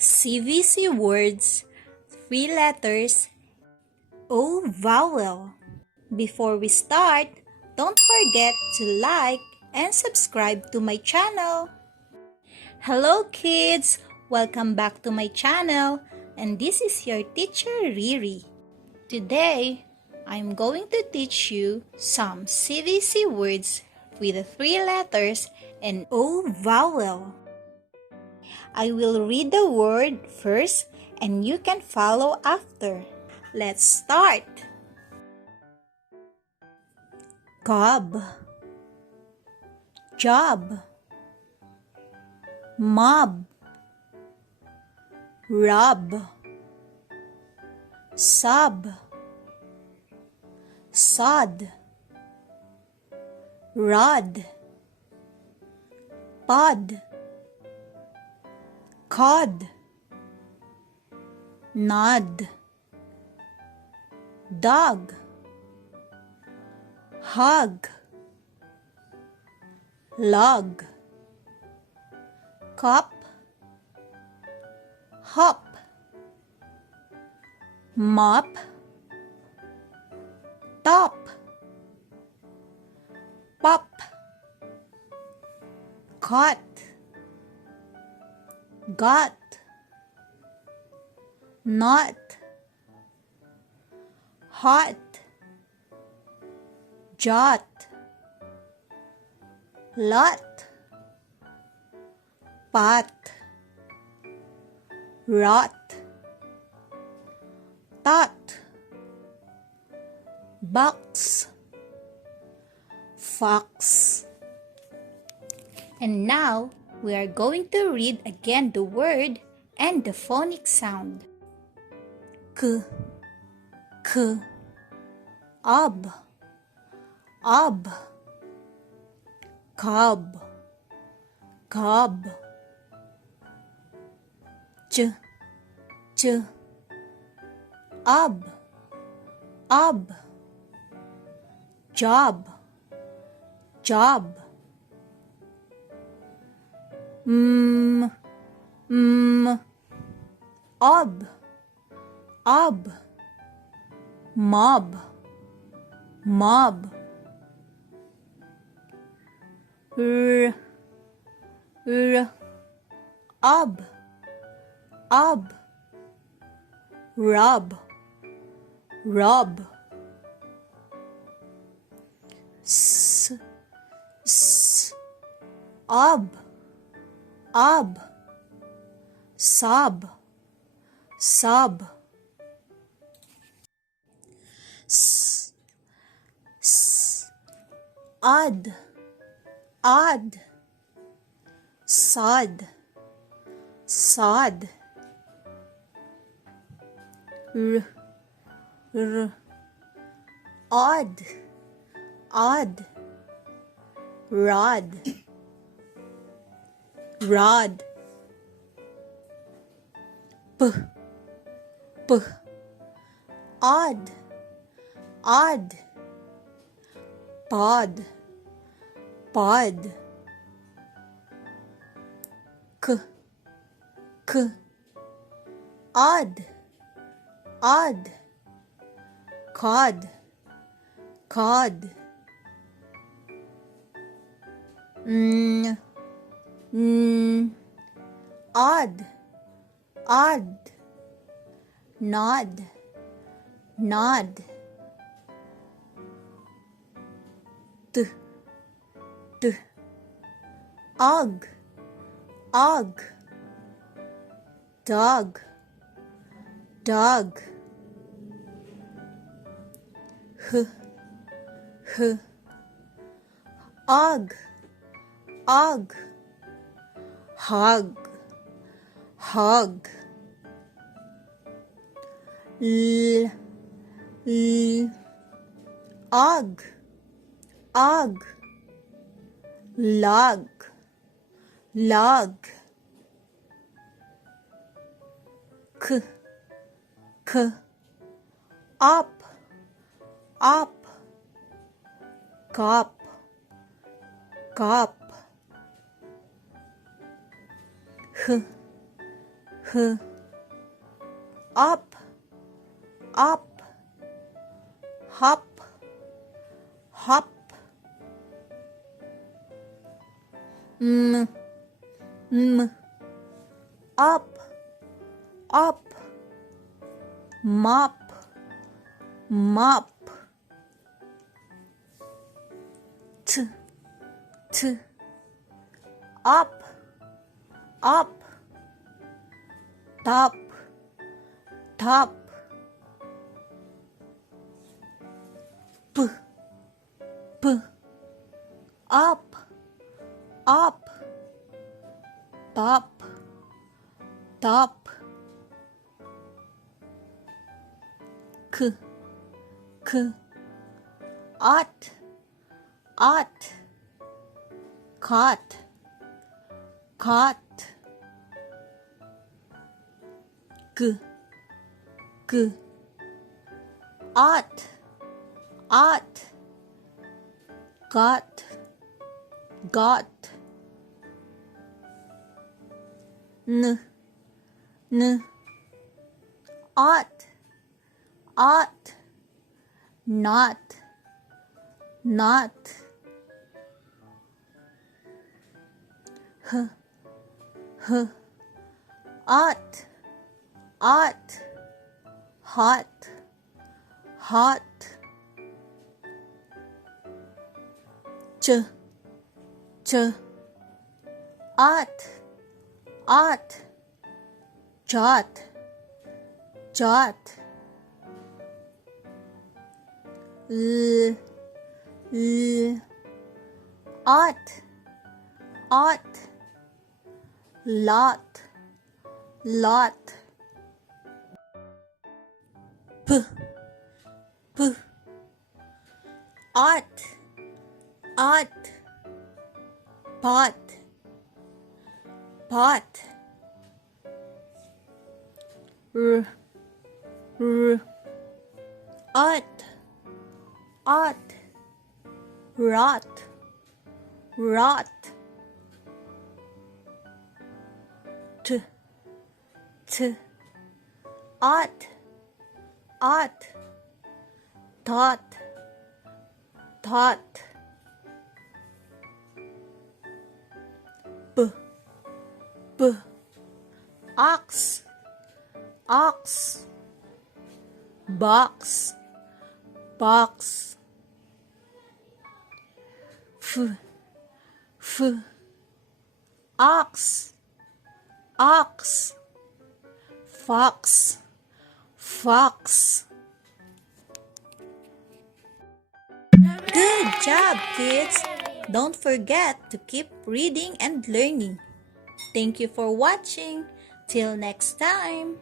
CVC words, 3 letters, O vowel. Before we start, don't forget to like and subscribe to my channel. Hello kids! Welcome back to my channel, and this is your teacher Riri. Today, I'm going to teach you some CVC words with 3 letters and O vowel. I will read the word first and you can follow after. Let's start. Cob, job, mob, rub, sub, sod, rod, pod, cod, nod, dog, hug, log, cup, hop, mop, top, pop, cot, got, not, hot, jot, lot, pot, rot, tot, box, fox. And now we are going to read again the word and the phonic sound. K, k, ob, ob, cob, cob, ch, ch, ob, ob, job, job, ob, ob, mob, mob, r, ob, ob, rub, rub, s, ob, ob, sob, sob, s, odd, odd, sod, sod, odd, odd, rod, rod, p, odd, odd, pod, pod, k, odd, odd, cod, cod, odd, odd, nod, nod, t, og, og, dog, dog, og, og, hog, hog, og, og, log, log, k, up, up, cop, cop, H, up, up, hop, hop. M, up, up, mop, mop. T, up, up, top, top. P, up, up, top, top. K, ot, cot, cot. G, ot, got, got. N, ot, not, not. H, ot, hot, hot. Ch, ot, jot, jot. L, ot, lot, lot. P, ot, pot, pot. R, ot, rot, rot. T, ot, tot, tot. B, ox, box, box. F, ox, fox, fox. Good job, kids! Don't forget to keep reading and learning. Thank you for watching. Till next time.